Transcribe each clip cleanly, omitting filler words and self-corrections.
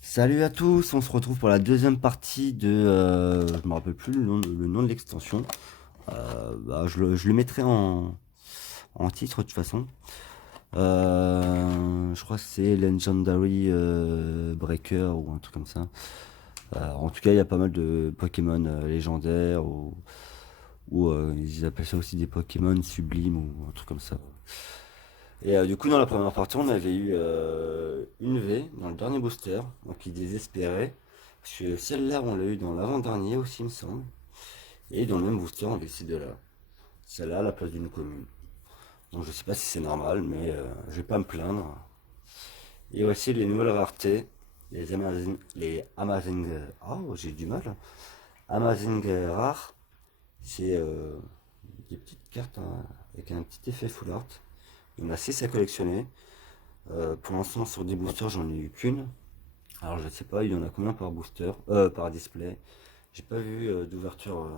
Salut à tous, on se retrouve pour la deuxième partie de... je me rappelle plus le nom de l'extension. Je le mettrai en titre de toute façon. Je crois que c'est Legendary Breaker ou un truc comme ça. En tout cas, il y a pas mal de Pokémon légendaires ou ils appellent ça aussi des Pokémon sublimes ou un truc comme ça. Et du coup, dans la première partie, on avait eu une V dans le dernier booster, donc il désespérait. Parce que celle-là, on l'a eu dans l'avant-dernier aussi, il me semble. Et dans le même booster, on avait ces deux-là. Celle-là à la place d'une commune. Donc je sais pas si c'est normal, mais je vais pas me plaindre. Et voici les nouvelles raretés. Les Amazing. Oh, j'ai du mal. Amazing rares. C'est des petites cartes hein, avec un petit effet full art. Il y en a 6 à collectionner. Pour l'instant, sur des boosters, j'en ai eu qu'une. Alors, je sais pas, il y en a combien par booster, par display. J'ai pas vu d'ouverture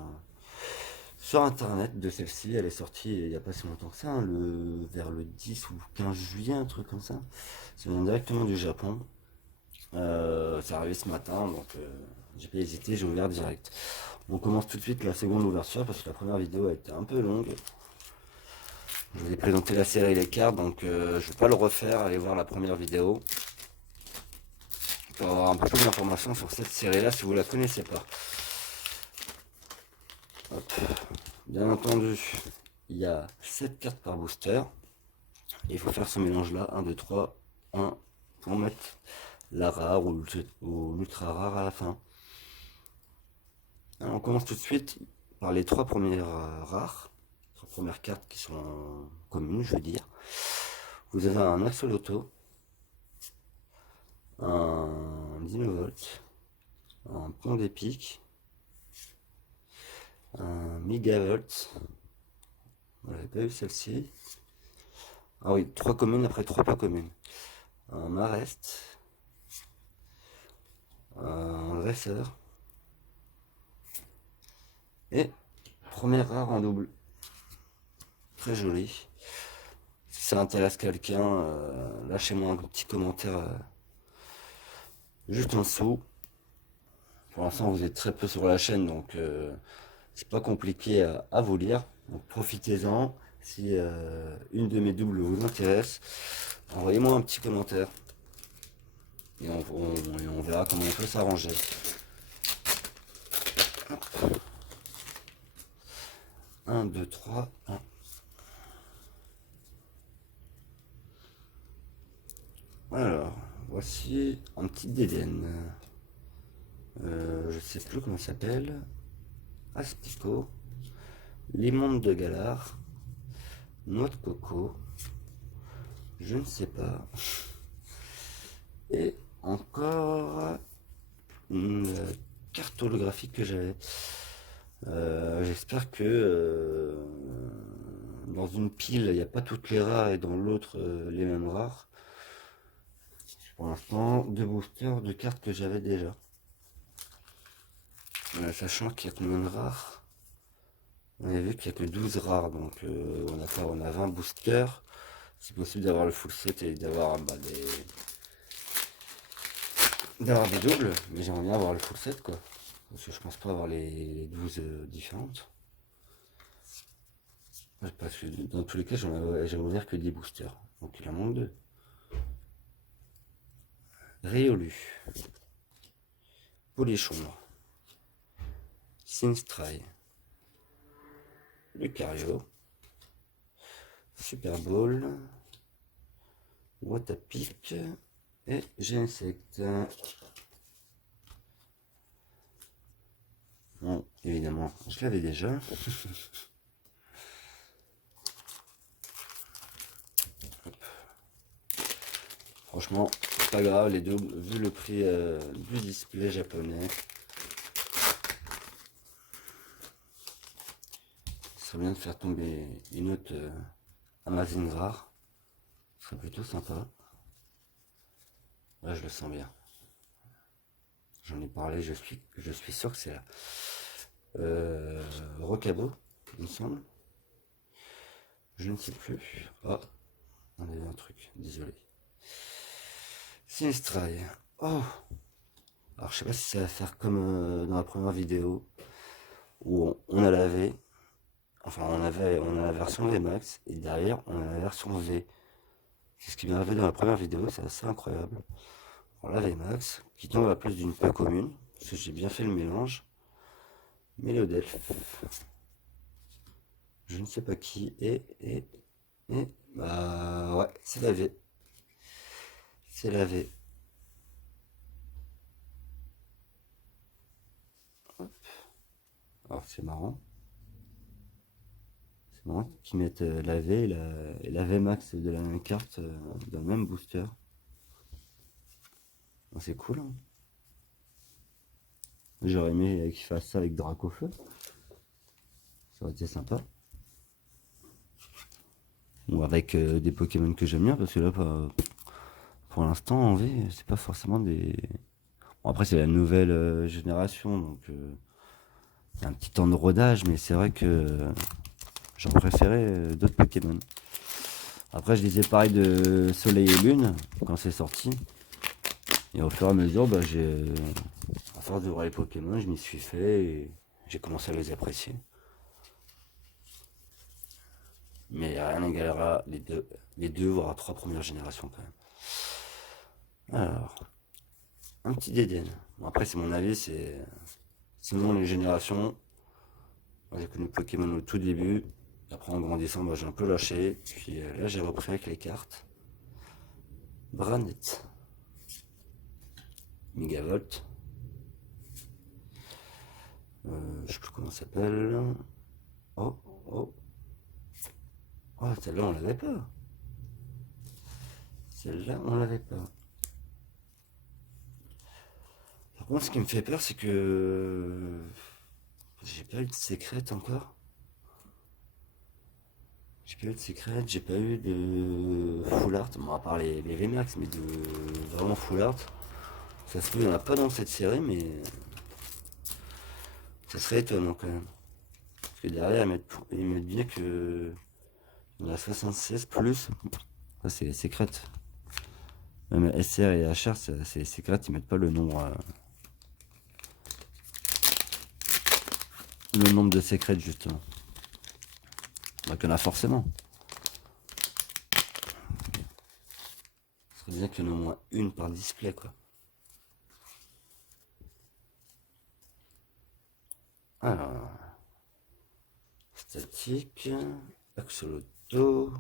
sur internet de celle-ci. Elle est sortie il y a pas si longtemps que ça, hein, vers le 10 ou 15 juillet, un truc comme ça. Ça vient directement du Japon. C'est arrivé ce matin, donc j'ai pas hésité, j'ai ouvert direct. On commence tout de suite la seconde ouverture parce que la première vidéo a été un peu longue. Je vous ai présenté la série et les cartes, donc je vais pas le refaire. Allez voir la première vidéo pour avoir un peu plus d'informations sur cette série-là si vous la connaissez pas. Hop. Bien entendu, il y a 7 cartes par booster. Et il faut faire ce mélange-là, 1, 2, 3, 1, pour mettre la rare ou l'ultra rare à la fin. Alors, on commence tout de suite par les trois premières rares, trois premières cartes qui sont communes, je veux dire. Vous avez un axoloto, un dinovolt, un pont d'épique, un migavolt. On n'avait pas eu celle-ci. Ah oui, trois communes après trois pas communes. Un marest, un dresseur et première rare en double. Très joli. Si ça intéresse quelqu'un, lâchez-moi un petit commentaire juste en dessous. Pour l'instant, vous êtes très peu sur la chaîne, donc c'est pas compliqué à vous lire. Donc profitez-en. Si une de mes doubles vous intéresse, envoyez-moi un petit commentaire et on verra comment on peut s'arranger. 1, 2, 3, 1. Alors, voici un petit Dédenne. Je sais plus comment il s'appelle. Astico. Limon de Galard. Noix de coco. Je ne sais pas. Et encore une carte holographique que j'avais. J'espère que dans une pile il n'y a pas toutes les rares et dans l'autre les mêmes rares. Pour l'instant, deux boosters de cartes que j'avais déjà. Sachant qu'il y a combien de rares? On a vu qu'il n'y a que 12 rares, donc on a 20 boosters. C'est possible d'avoir le full set et d'avoir des doubles, mais j'aimerais bien avoir le full set quoi. Parce que je pense pas avoir les 12 différentes. Parce que dans tous les cas, j'aimerais ouvert que des boosters. Donc il en manque deux. Réolu. Polichon. Sinstray. Lucario. Super Bowl. Watapic. Et Genesect. Bon, évidemment, je l'avais déjà. Franchement, c'est pas grave, les doubles, vu le prix du display japonais. Ce serait bien de faire tomber une autre Amazing rare. Ce serait plutôt sympa. Là, je le sens bien. J'en ai parlé, je suis sûr que c'est là. Rocabo, il me semble. Je ne sais plus. Ah, on a eu un truc, désolé. Sinistray. Oh, Alors je sais pas si ça va faire comme dans la première vidéo où on a la V, enfin on a la version VMAX et derrière on a la version V. C'est ce qui m'est arrivé dans la première vidéo, c'est assez incroyable. Alors la VMAX qui tombe à la place d'une paix commune, parce que j'ai bien fait le mélange. Mélodelph, je ne sais pas qui et bah ouais, c'est la V. C'est la V. Alors c'est marrant. C'est marrant qu'ils mettent la V et la VMAX de la même carte dans le même booster. Bon, c'est cool, hein. J'aurais aimé qu'ils fassent ça avec Dracofeu. Ça aurait été sympa. Ou avec des Pokémon que j'aime bien, parce que là, pour l'instant, en V, c'est pas forcément des. Bon, après, c'est la nouvelle génération, donc il y a un petit temps de rodage, mais c'est vrai que j'en préférais d'autres Pokémon. Après, je disais pareil de Soleil et Lune quand c'est sorti. Et au fur et à mesure, bah, à force de voir les Pokémon, je m'y suis fait et j'ai commencé à les apprécier. Mais rien n'égalera les deux, voire trois premières générations quand même. Alors, un petit Dédenne. Bon, après, c'est mon avis, c'est selon les générations. Moi, j'ai connu Pokémon au tout début. Après, en grandissant, bah, j'ai un peu lâché. Puis là, j'ai repris avec les cartes. Branette, Megavolt, je sais plus comment ça s'appelle. Oh, oh, oh, celle-là, on l'avait pas. Celle-là, on l'avait pas. Par contre, ce qui me fait peur, c'est que j'ai pas eu de secret encore. J'ai pas eu de secret, j'ai pas eu de full art, bon, à part les VMAX, mais de vraiment full art. Ça se trouve, il n'y en a pas dans cette série, mais ça serait étonnant quand même. Parce que derrière, ils mettent bien que il y en a 76 plus. Ça, c'est les secrets. Même SR et HR, c'est les secrets, ils mettent pas le nombre de secrets justement. Donc il y en a forcément. Ce serait bien qu'il y en ait au moins une par display quoi. Alors, statique, axoloto,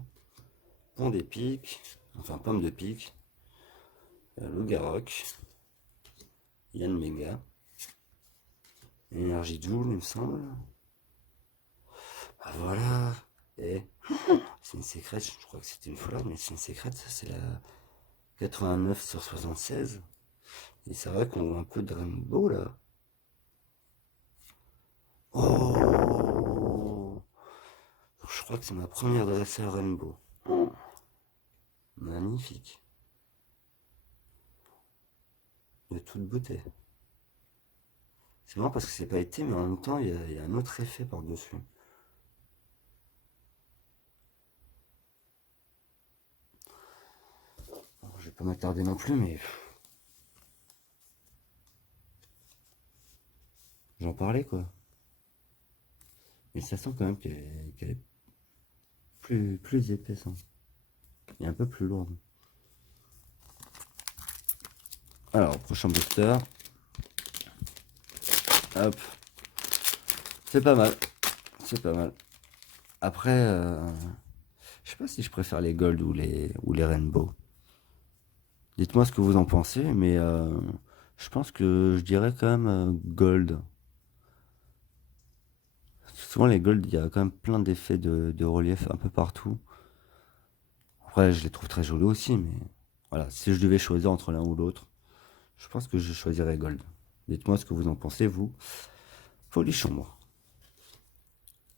pont des pics, enfin pomme de pique, Loup-Garok, Yann Mega, Énergie Joule, il me semble. Ah voilà, et c'est une secrète, je crois que c'était une foulard, mais c'est une secrète, ça c'est la 89 sur 76. Et c'est vrai qu'on voit un peu de rainbow là. Oh, je crois que c'est ma première dresseur rainbow. Magnifique. De toute beauté. C'est marrant parce que c'est pas été, mais en même temps, il y a un autre effet par-dessus. Bon, je vais pas m'attarder non plus, mais j'en parlais quoi. Mais ça sent quand même qu'elle est plus épaisse, hein. Et un peu plus lourde. Alors, prochain booster. Hop. C'est pas mal. C'est pas mal. Après, je sais pas si je préfère les gold ou les rainbow. Dites-moi ce que vous en pensez, mais je pense que je dirais quand même gold. Souvent les gold, il y a quand même plein d'effets de relief un peu partout. Après, je les trouve très jolis aussi, mais voilà, si je devais choisir entre l'un ou l'autre, je pense que je choisirais gold. Dites-moi ce que vous en pensez, vous. Chambre.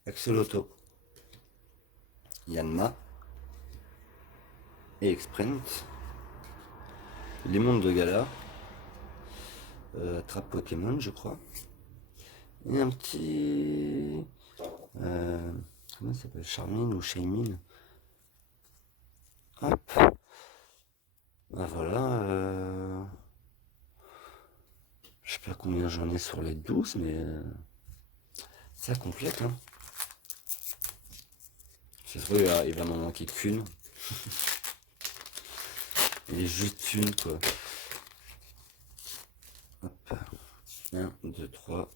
Axolotl, Yanma et Exprint. Les mondes de gala. Attrape Pokémon, je crois. Et un petit. Comment ça s'appelle, Charmine ou Shaymine. Hop. Ben voilà. Je sais pas combien j'en ai sur les 12, mais ça complète. Hein. C'est vrai, il va m'en manquer qu'une. Il est juste une, quoi. Hop. 1, 2, 3.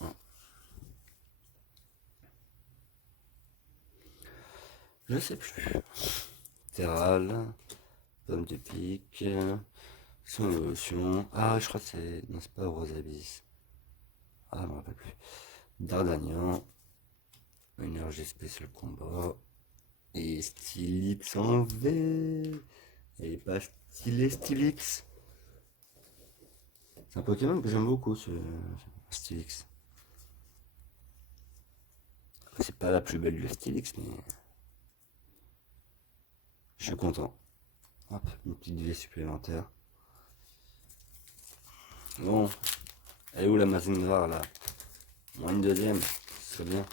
1. Je sais plus. Terral. Pomme de pique. Son évolution. Ah, je crois que c'est. Non, c'est pas Rosabis. Ah, je me rappelle plus. D'Artagnan. Énergie spéciale combat. Et Stylix en V. Et pas Stylix. C'est un Pokémon que j'aime beaucoup, ce Stylix. C'est pas la plus belle du Stylix, mais je suis content. Hop, une petite vie supplémentaire. Bon, elle est où la Mazindra là? Moins une deuxième, ce serait bien.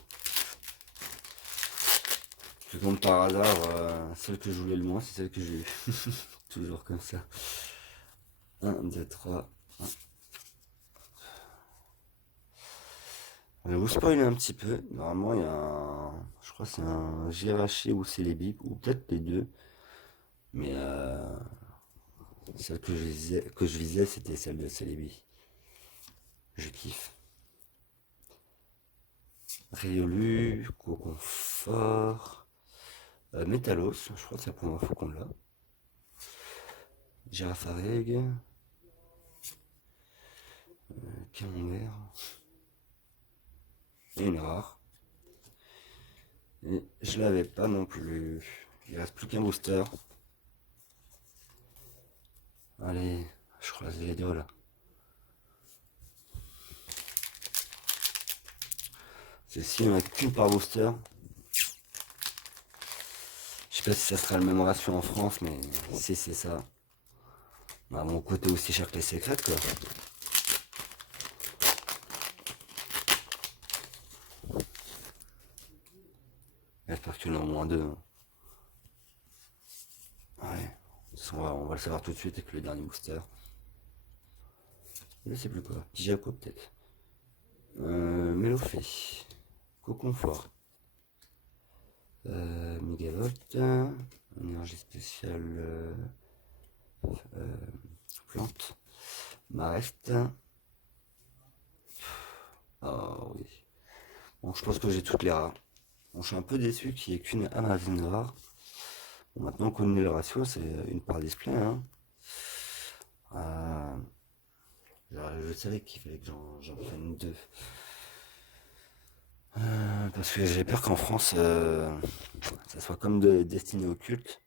Tout comme par hasard, celle que je voulais le moins, c'est celle que j'ai eue. Toujours comme ça. 1, 2, 3. Je vais vous spoiler un petit peu. Normalement, il y a un. Je crois que c'est un Giraché ou Celebi, ou peut-être les deux. Mais celle que je visais, c'était celle de Celebi. Je kiffe. Riolu, Coconfort, Métalos, je crois que c'est la première fois qu'on l'a. Girafareg, Camembert, et une rare. Et je l'avais pas non plus. Il reste plus qu'un booster. Allez, je croise les doigts là. Celle-ci, il n'y en a qu'une par booster. Je sais pas si ça sera le même ratio en France, mais si c'est ça. Bah, mon côté aussi cher que les secrètes, quoi. J'espère qu'il y en a au moins deux. Hein. Ouais. On va le savoir tout de suite avec le dernier booster. Je sais plus quoi. Jaco peut-être. Mélofée. Coconfort. Mégavolt. Énergie spéciale. Plante. Marest. Oh oui. Bon, je pense que j'ai toutes les rares. Bon, je suis un peu déçu qu'il n'y ait qu'une Amazon rare. Bon, maintenant qu'on connaît le ratio, c'est une par display. Hein. Je savais qu'il fallait que j'en prenne deux. Parce que j'ai peur qu'en France, ça soit comme destiné au culte.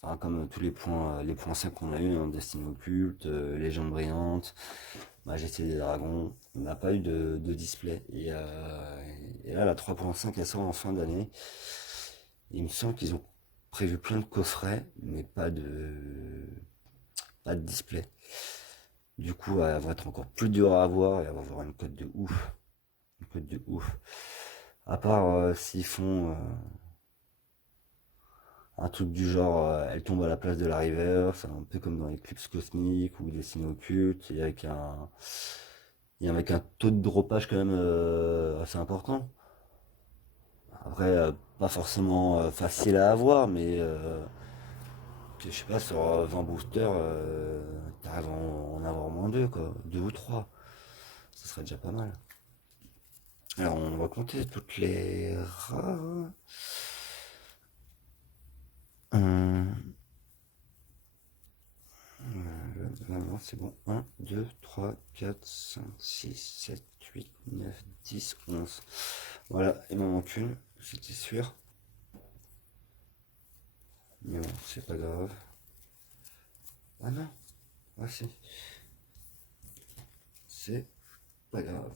Enfin, comme tous les points 5 qu'on a eu, hein, destiné au culte, légende brillante, majesté des dragons. On n'a pas eu de display. Et là, la 3.5, elle sort en fin d'année. Il me semble qu'ils ont prévu plein de coffrets, mais pas de display. Du coup, elle va être encore plus dur à avoir et elle va avoir une cote de ouf. Une cote de ouf. À part s'ils font un truc du genre, elle tombe à la place de la river, c'est un peu comme dans Eclipse Cosmique ou Destiné Occulte, et avec un taux de dropage quand même assez important. Après, pas forcément facile à avoir, mais je sais pas, sur 20 boosters, t'arrives à en avoir au moins deux, quoi, deux ou trois. Ce serait déjà pas mal. Alors, on va compter toutes les rares. Non, c'est bon. 1, 2, 3, 4, 5, 6, 7, 8, 9, 10, 11. Voilà, il m'en manque une, j'étais sûr. Mais bon, c'est pas grave. Ah non, ah si. C'est pas grave.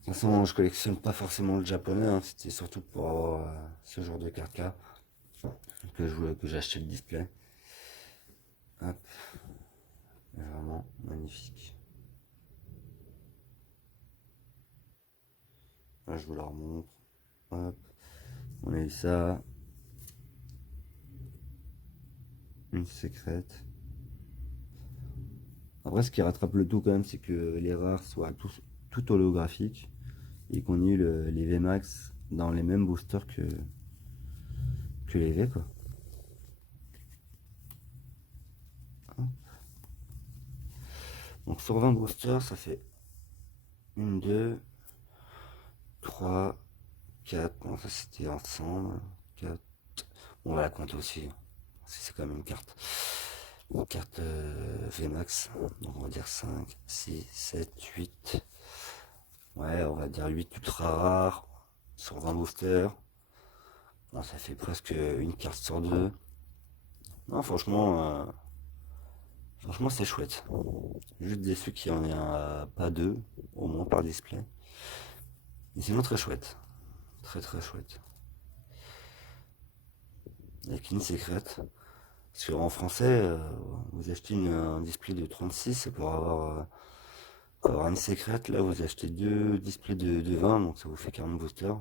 De toute façon, je collectionne pas forcément le japonais, hein. C'était surtout pour avoir ce genre de carte-là que j'ai acheté le display. Hop, vraiment magnifique. Là, je vous la remontre. Hop, on a eu ça. Une secrète. Après, ce qui rattrape le tout quand même, c'est que les rares soient tout holographiques et qu'on ait eu les VMAX dans les mêmes boosters que les V, quoi. Donc sur 20 boosters, ça fait 1, 2, 3, 4. Bon, ça c'était ensemble. 4. On va la compter aussi. C'est quand même une carte. Une carte VMAX. Donc on va dire 5, 6, 7, 8. Ouais, on va dire 8 ultra rares sur 20 boosters. Non, ça fait presque une carte sur deux. Non, franchement c'est chouette. Juste déçu qu'il y en ait pas deux, au moins par display. Mais sinon très chouette. Très très chouette. Avec une secrète. Parce qu'en français, vous achetez un display de 36 pour avoir une secrète. Là, vous achetez deux displays de 20, donc ça vous fait 40 boosters.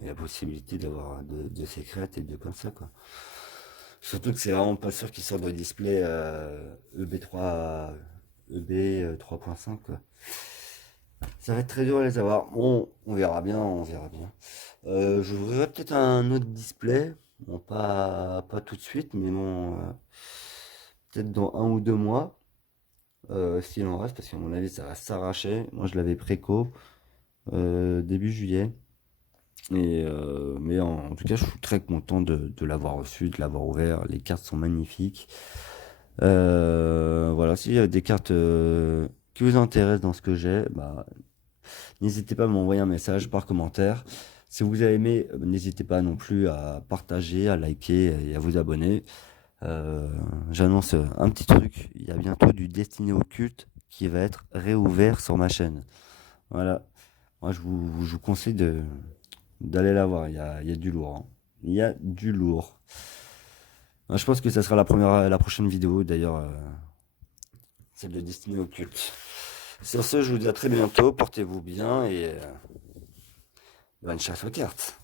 Et la possibilité d'avoir deux secrètes et deux comme ça, quoi. Surtout que c'est vraiment pas sûr qu'ils sortent de display EB3, EB 3.5, quoi. Ça va être très dur à les avoir. Bon, on verra bien, on verra bien. Je voudrais peut-être un autre display. Bon, pas tout de suite, mais bon, peut-être dans 1 ou 2 mois, s'il en reste, parce qu'à mon avis, ça va s'arracher. Moi, je l'avais préco début juillet. Mais en tout cas, je suis très content de l'avoir reçu, de l'avoir ouvert. Les cartes sont magnifiques. Voilà, s'il y a des cartes qui vous intéressent dans ce que j'ai, bah, n'hésitez pas à m'envoyer un message par commentaire. Si vous avez aimé, n'hésitez pas non plus à partager, à liker et à vous abonner. J'annonce un petit truc, il y a bientôt du Destiné Occulte qui va être réouvert sur ma chaîne. Voilà, moi je vous conseille d'aller la voir, il y a du lourd, hein. Il y a du lourd. Je pense que ça sera la prochaine vidéo d'ailleurs, celle de Destiné Occulte. Sur ce, je vous dis à très bientôt, portez-vous bien et bonne chasse aux cartes.